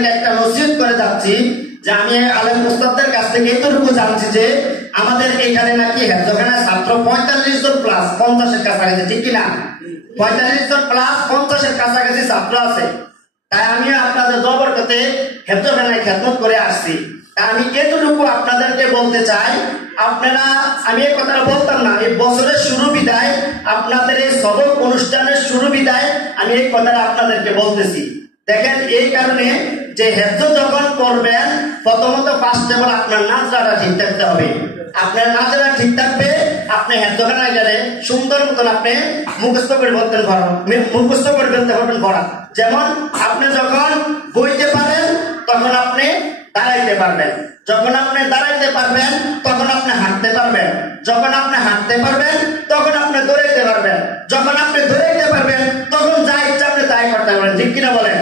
আপনাদেরকে একটা নসিহত করে যাচ্ছি যে আমি আলেম উস্তাদদের কাছ থেকে এতটুকু জানছি যে আমাদের এখানে নাকি হেফজখানায় ছাত্র 45 জন প্লাস 50 এর কাছাকাছি, ঠিক কিনা? 45 জন প্লাস 50 এর কাছাকাছি ছাত্র আছে। তাই আমি আপনাদের বরকতে হেফজখানায় খেদমত করে আসছি। আমি এতটুকু আপনাদেরকে বলতে চাই, আপনারা, আমি এই কথাটা বলতাম না, এই বছরের শুরু বিদায়, আপনাদের এই সবক অনুষ্ঠানের শুরু বিদায় আমি এই কথাটা আপনাদেরকে বলতেছি। দেখেন, এই কারণে যে হেফজ যখন করবেন, প্রথমত ফার্স্ট অফ অল আপনার নাজরাটা ঠিক থাকতে হবে। আপনার নাজরা ঠিক থাকবে, আপনি হেফজখানায় গেলে সুন্দর মতন আপনি মুখস্থ করে বলতেন পড়া। যেমন আপনি যখন বইতে পারেন তখন আপনি দাঁড়াইতে পারবেন, যখন আপনি দাঁড়াইতে পারবেন তখন আপনি হাঁটতে পারবেন, যখন আপনি হাঁটতে পারবেন তখন আপনি দৌড়াইতে পারবেন, যখন আপনি দৌড়াইতে পারবেন তখন যা ইচ্ছা আপনি তাই করতে পারবেন, ঠিক কিনা বলেন?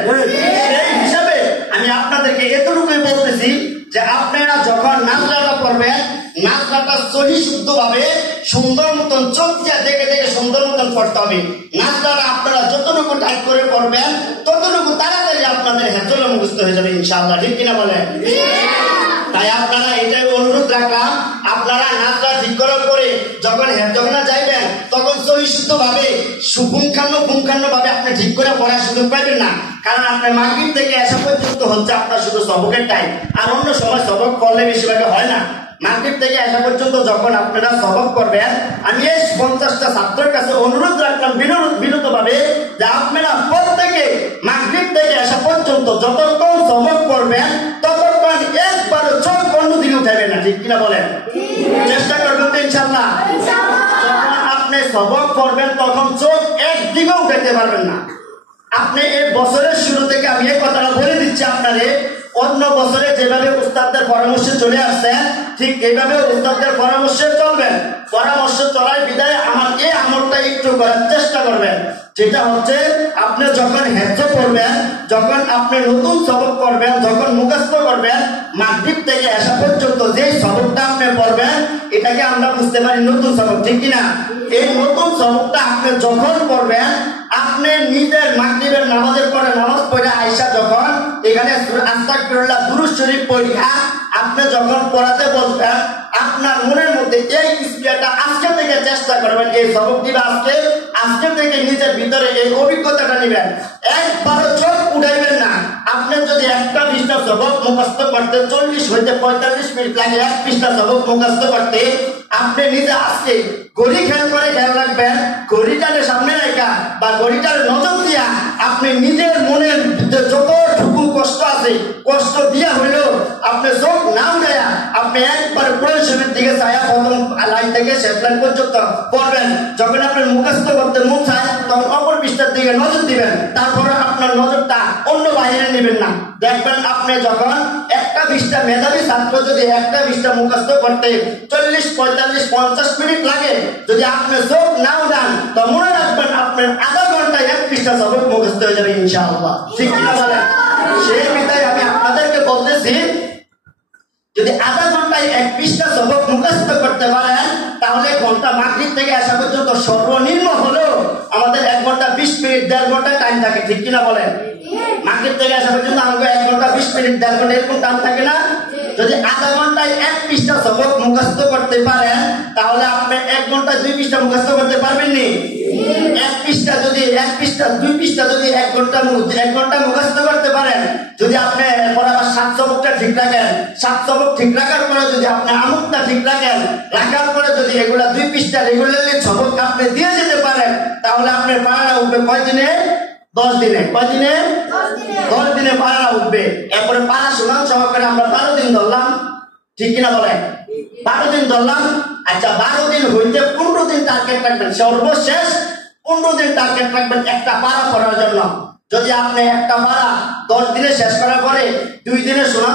এই হিসাবে আমি আপনাদেরকে এতটুকুই বলতেছি যে আপনারা যখন নাজরাটা পড়বেন, নাজরাটা সহি শুদ্ধ ভাবে সুন্দর মতন চোখ দিয়ে দেখে দেখে সুন্দর মতন পড়তে হবে। নাজরাটা আপনারা যতটুকু টাইপ করে পড়বেন ততটুকু তাড়াতাড়ি আপনাদের হেফজে মুখস্থ হয়ে যাবে ইনশাআল্লাহ, ঠিক কিনা বলেন? তাই আপনারা এটাই অনুরোধ রাখলাম, আপনারা নাজরা ঠিক করার পরে যখন হেফজখানা যাইবেন তখন সহি শুদ্ধ ভাবে পুঙ্খান্ন ভাবে আপনি ঠিক করে পড়ার সুযোগ পাইবেন না। কারণ আপনার মাগরিব থেকে আসা পর্যন্ত হচ্ছে আপনার শুধু সবকের টাইম, আর অন্য সময় সবক করলে বেশিরভাগ হয় না। মাগরিব থেকে আসা পর্যন্ত যখন আপনারা সবক করবেন, আমি এই 50টা ছাত্রের কাছে অনুরোধ রাখলাম বিনত ভাবে যে আপনারা প্রত্যেকে মাগরিব থেকে আসা পর্যন্ত যতক্ষণ সবক করবেন ততক্ষণ একবারও চোখ অন্যদিকে উঠাইবেন না, ঠিক কিনা বলেন? চেষ্টা করবেন তো ইনশাআল্লাহ? যখন আপনি সবক করবেন তখন চোখ একদিকে উঠাইতে পারবেন না। আপনি এই বছরের শুরু থেকে আমি এই কথাটা বলে দিচ্ছি আপনারে, অন্য বছরে যেভাবে উস্তাদদের পরামর্শে চলে আসছেন ঠিক এইভাবে উস্তাদদের পরামর্শে চলবেন। পরামর্শ চলার বিদায় আমার এই আমলটা একটু করার চেষ্টা করবেন, যেটা হচ্ছে আপনি যখন হেফজ করবেন, যখন আপনি নতুন সবক করবেন, যখন মুখস্থ করবেন, মাগরিব থেকে আসা পর্যন্ত যে সবকটা আপনি পড়বেন এটাকে আমরা বুঝতে পারি নতুন সবক, ঠিক কিনা? এই নতুন সবকটা আপনি যখন পড়বেন, আপনি নিজের মাগরিবের নামাজের পরে নামাজ পড়ে আয়েশা যখন এখানে আস্তাগফিরুল্লাহ দুরূদ শরীফ পড়িয়া আপনি যখন পড়াতে বলবেন, আপনার মনের মধ্যে এই ক্রিয়াটা আজকে থেকে চেষ্টা করবেন, এই সবকটি আজকে থেকে নিজের ভিতরে এই অভিজ্ঞতাটা নেবেন। একবারও চোখ উঠাইবেন না। আপনি যদি একটা পৃষ্ঠা সবক মুখস্থ করতে 40 হইতে 45 মিনিট লাগে, এক পৃষ্ঠা সবক মুখস্থ করতে, আপনি নিজে আজকে ঘড়ি খেয়াল রাখবেন, ঘড়িটার সামনে রাখা বা ঘড়িটার নজর দিয়া আপনি নিজের মনের যতটুকু কষ্ট আছে কষ্ট দিয়া হইলেও আপনি চোখ না উঠাইয়া আপনি একবার প্রয়োজনের দিকে চাইয়া প্রথম লাইন থেকে শেষ লাইন পর্যন্ত পড়বেন। যখন আপনার মুখস্থ করতে মন চায় তখন অপর পৃষ্ঠার দিকে নজর দিবেন, তারপরে আপনার নজরটা অন্য বাইরে নেবেন না। দেখবেন আপনি যখন একটা পৃষ্ঠা, মেধাবী ছাত্র যদি একটা পৃষ্ঠা মুখস্থ করতে 40, 45, 50 মিনিট লাগে, যদি আপনি চোখ না উঠান তো মনে রাখবেন আপনার আধা ঘন্টায় এক পৃষ্ঠা সবক মুখস্থ হয়ে যাবে ইনশাআল্লাহ, ঠিক কিনা বলেন? সেই বিধায় আমি আপনাদেরকে বলতেছি, যদি আধা ঘন্টায় এক পৃষ্ঠা সবক মুখস্থ করতে পারেন তাহলে ঘন্টা মাগরিব থেকে আসা পর্যন্ত সর্বনিম্ন হলেও আমাদের 1 ঘন্টা 20 মিনিট 1.5 ঘন্টা টাইম থাকে, ঠিক কিনা বলেন? মাগরিব থেকে আসা পর্যন্ত আমাদের 1 ঘন্টা 20 মিনিট 1.5 ঘন্টা এরকম টাইম থাকে না? যদি আধা ঘন্টায় এক পৃষ্ঠা সবক মুখস্থ করতে পারেন তাহলে আপনি 1 ঘন্টা 2 পৃষ্ঠা মুখস্থ করতে পারবেন নি? এক পৃষ্ঠা 2 পৃষ্ঠা যদি 1 ঘন্টা মুখস্থ করতে পারেন, যদি আপনি পরে আবার 7 সবকটা ঠিক রাখেন, 7 সবক ঠিক রাখার পরে যদি আপনি আমুকটা ঠিক রাখার পরে যদি এগুলা 2 পৃষ্ঠা রেগুলারলি সবক আপনি দিয়ে যেতে পারেন তাহলে আপনার পারা উঠবে কয় দিনে? 10 দিনে। কয় দিনে? 10 দিনে পারা উঠবে। এরপরে পারা শোনান সহকারে আমরা 12 দিন ধরলাম, ঠিক কিনা বলেন? 12 দিন ধরলাম। আচ্ছা, 12 দিন হইতে 15 দিন টার্গেট রাখবেন, সর্বশেষ 15 দিন টার্গেট রাখবেন একটা পারা পড়ার জন্য। যদি আপনি একটা পারা 10 দিনে শেষ করার পরে 2 দিনে শোনান